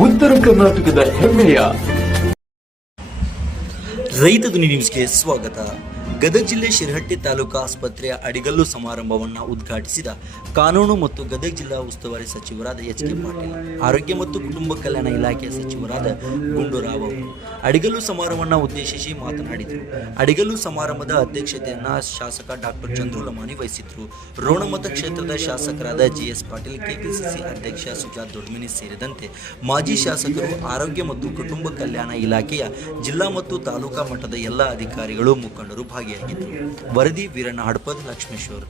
ಉತ್ತರ ಕರ್ನಾಟಕದ ಹೆಮ್ಮೆಯ ರೈತ ಧ್ವನಿ ನ್ಯೂಸ್ಗೆ ಸ್ವಾಗತ. ಗದಗ ಜಿಲ್ಲೆ ಶಿರಹಟ್ಟಿ ತಾಲೂಕು ಆಸ್ಪತ್ರೆಯ ಅಡಿಗಲ್ಲು ಸಮಾರಂಭವನ್ನು ಉದ್ಘಾಟಿಸಿದ ಕಾನೂನು ಮತ್ತು ಗದಗ ಜಿಲ್ಲಾ ಉಸ್ತುವಾರಿ ಸಚಿವರಾದ ಎಚ್ ಕೆ ಪಾಟೀಲ್, ಆರೋಗ್ಯ ಮತ್ತು ಕುಟುಂಬ ಕಲ್ಯಾಣ ಇಲಾಖೆಯ ಸಚಿವರಾದ ಗುಂಡೂರಾವ್ ಅವರು ಅಡಿಗಲ್ಲು ಸಮಾರಂಭವನ್ನು ಉದ್ದೇಶಿಸಿ ಮಾತನಾಡಿದರು. ಅಡಿಗಲ್ಲು ಸಮಾರಂಭದ ಅಧ್ಯಕ್ಷತೆಯನ್ನ ಶಾಸಕ ಡಾಕ್ಟರ್ ಚಂದ್ರು ಲಮಾನಿ ವಹಿಸಿದ್ರು. ರೋಣಮತ ಕ್ಷೇತ್ರದ ಶಾಸಕರಾದ ಜಿಎಸ್ ಪಾಟೀಲ್, ಕೆಪಿಸಿಸಿ ಅಧ್ಯಕ್ಷ ಸುಜಾತ್ ದೊಡ್ಮಿನಿ ಸೇರಿದಂತೆ ಮಾಜಿ ಶಾಸಕರು ಆರೋಗ್ಯ ಮತ್ತು ಕುಟುಂಬ ಕಲ್ಯಾಣ ಇಲಾಖೆಯ ಜಿಲ್ಲಾ ಮತ್ತು ತಾಲೂಕಾ ಮಟ್ಟದ ಎಲ್ಲ ಅಧಿಕಾರಿಗಳು ಮುಖಂಡರು ಭಾಗಿಯಾಗಿದ್ದರು ವರದಿ ವೀರಣ್ಣ ಹಡಪದ ಲಕ್ಷ್ಮೇಶ್ವರ್.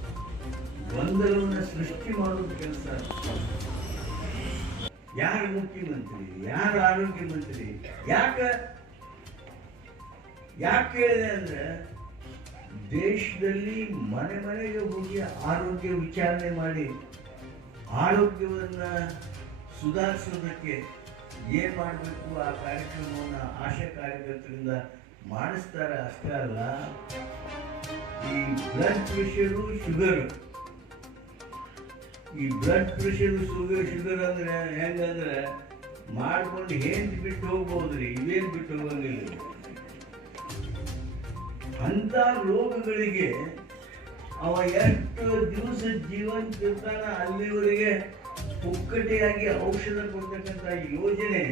ಸೃಷ್ಟಿ ಮಾಡುವ ಕೆಲಸ. ಯಾರು ಮುಖ್ಯಮಂತ್ರಿ ಯಾರು ಆರೋಗ್ಯ ಮಂತ್ರಿ? ಯಾಕ? ಯಾಕೆ ಹೇಳಿದೆ ಅಂದ್ರೆ, ದೇಶದಲ್ಲಿ ಮನೆ ಮನೆಗೆ ಹೋಗಿ ಆರೋಗ್ಯ ವಿಚಾರಣೆ ಮಾಡಿ, ಆರೋಗ್ಯವನ್ನ ಸುಧಾರಿಸೋದಕ್ಕೆ ಏನ್ ಮಾಡಬೇಕು ಆ ಕಾರ್ಯಕ್ರಮವನ್ನು ಆಶಾ ಕಾರ್ಯಕರ್ತರಿಂದ ಮಾಡಿಸ್ತಾರೆ ಅಷ್ಟೇ ಅಲ್ಲ, ಈ ಬ್ಲಡ್ ಪ್ರೆಷರು ಶುಗರ್ ಈ ಬ್ಲಡ್ ಪ್ರೆಷರ್ ಶುಗರ್ ಶುಗರ್ ಅಂದ್ರೆ ಹೆಂಗಂದ್ರೆ ಮಾಡ್ಕೊಂಡು ಹೆಂಗ್ ಬಿಟ್ಟು ಹೋಗ್ಬೋದ್ರಿ, ಇವೇನು ಬಿಟ್ಟು ಹೋಗಂಗಿಲ್ಲ. ಅಂಥ ರೋಗಗಳಿಗೆ ಅವ ಎಷ್ಟು ದಿವಸ ಜೀವಂತ ಇರ್ತಾನ ಅಲ್ಲಿವರೆಗೆ ಪುಕ್ಕಟೆಯಾಗಿ ಔಷಧ ಕೊಡ್ತಕ್ಕಂಥ ಯೋಜನೆ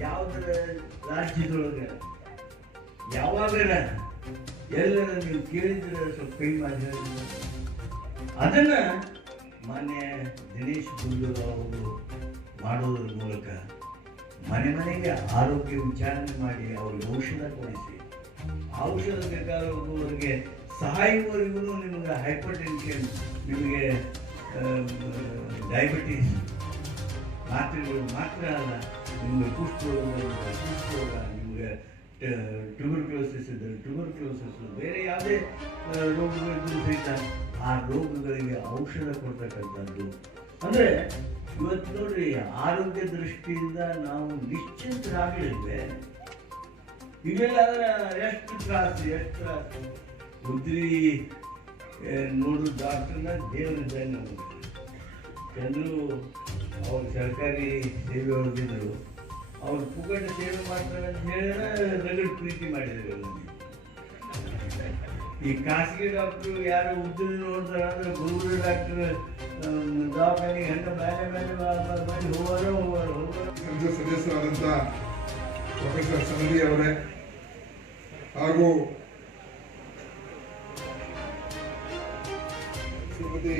ಯಾವ್ದರ ರಾಜ್ಯದೊಳಗೆ ಯಾವಾಗರ ಎಲ್ಲರ ನೀವು ಕೇಳಿದ್ರೆ ಸ್ವಲ್ಪ ಕೈ ಮಾಡಿ ಅದನ್ನ ಮಾನ್ಯ ದಿನೇಶ್ ಗುಂಡೂರಾವ್ ಅವರು ಮಾಡೋದ್ರ ಮೂಲಕ ಮನೆ ಮನೆಗೆ ಆರೋಗ್ಯ ವಿಚಾರಣೆ ಮಾಡಿ ಅವ್ರಿಗೆ ಔಷಧ ಕೊಡಿಸಿ, ಔಷಧ ಬೇಕಾದವರಿಗೆ ಸಹಾಯವರೆಗೂ ನಿಮಗೆ ಹೈಪರ್ ಟೆನ್ಷನ್ ನಿಮಗೆ ಡಯಾಬಿಟೀಸ್ ಮಾತ್ರೆಗಳು ಮಾತ್ರ ಅಲ್ಲ, ನಿಮಗೆ ಕುಷ್ಠರೋಗ ಕುಷ್ಠರೋಗ, ನಿಮಗೆ ಟ್ಯೂಬರ್ಕ್ಲೋಸಿಸ್ ಇದ್ದರೆ ಟ್ಯೂಬರ್ಕ್ಲೋಸಿಸ್ ಬೇರೆ ಯಾವುದೇ ರೋಗಗಳಿದ್ದರೂ ಸಹಿತ ಆ ರೋಗಗಳಿಗೆ ಔಷಧ ಕೊಡ್ತಕ್ಕಂಥದ್ದು. ಅಂದರೆ ಇವತ್ತು ನೋಡ್ರಿ, ಆರೋಗ್ಯ ದೃಷ್ಟಿಯಿಂದ ನಾವು ನಿಶ್ಚಿಂತರಾಗಲಿಲ್ವೇ? ಇವೆಲ್ಲ ಅಂದ್ರೆ ಎಷ್ಟು ತ್ರಾಸು ಎಷ್ಟು ತ್ರಾಸು? ಉದ್ರಿ ನೋಡು ಡಾಕ್ಟರ್ನ ದೇವರಿದ್ದ ನಮಗೆ ಚಂದ್ರು ಅವ್ರು ಸರ್ಕಾರಿ ಸೇವೆ ಹೊಡೆದಿದ್ರು ಅವ್ರು ಪುಗಟ ಸೇವೆ ಮಾಡ್ತಾರೆ ಅಂತ ಹೇಳಿದ್ರೆ ರಗಡ್ ಪ್ರೀತಿ ಮಾಡಿದ್ರು ನನಗೆ ಈ ಖಾಸಗಿ ಡಾಕ್ಟ್ರು ಯಾರು ಉದ್ದಿನ ನೋಡ್ತಾರೆ ಅಂದ್ರೆ ಗುರುಗುರು ಡಾಕ್ಟರ್ ದವಾಖಾನೆಗೆ ಹೆಂಗ ಮೇಲೆ ಮೇಲೆ ಬಂದು ಹೋಗೋರು ಹೋಗೋರು ಹೋಗೋರು. ಸದಸ್ಯರಾದಂಥ ಪ್ರೊಫೆಸರ್ ಸನದಿ ಅವರೇ, ಹಾಗೂ ಶ್ರೀಮತಿ